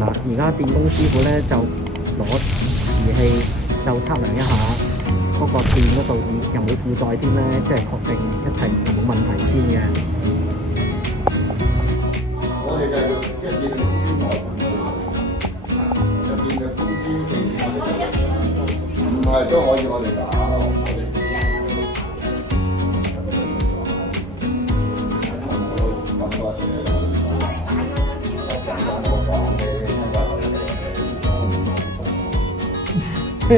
啦，而家電工師傅咧就攞儀器就測量一下嗰個電嗰度有冇負載先咧，即係確定一切冇問題先嘅。我哋就一電公司內入邊嘅公司其實我哋唔係都可以我哋打咯。唔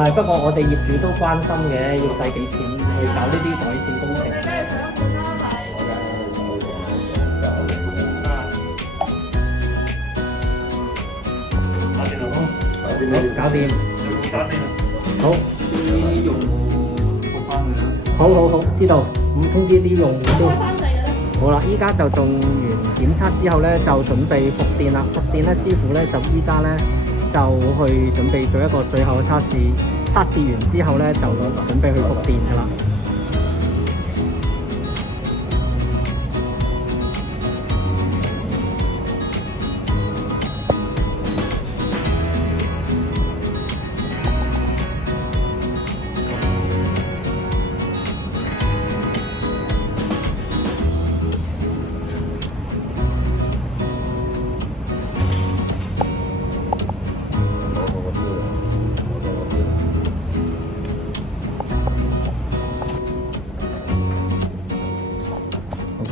係，不過我哋業主都關心嘅，要使幾錢去搞呢啲改善工程。搞掂。好。啲用戶復翻佢啦。好，知道。咁通知啲用戶先。好啦，依家就做完檢測之後咧，就準備復電啦。復電咧，師傅咧就依家咧就去準備做一個最後嘅測試。測試完之後咧，就準備去復電㗎啦。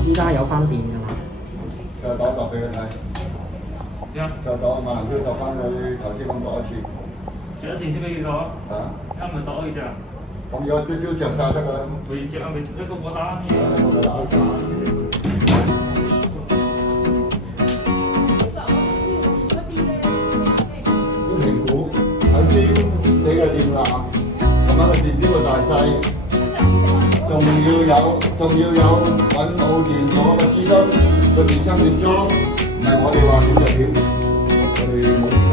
依家有翻電㗎啦。就度俾佢睇。就度慢啲度翻去頭先咁度一次。着咗電先俾佢度啊！啱咪度可以着。咁有朝朝着晒得㗎啦。未着啊，未着一個火打。要評估睇先你嘅電纜，同埋個電表嘅大細，仲要有揾澳電所嘅資金，個電箱電裝，唔係我哋話點就點，我哋冇。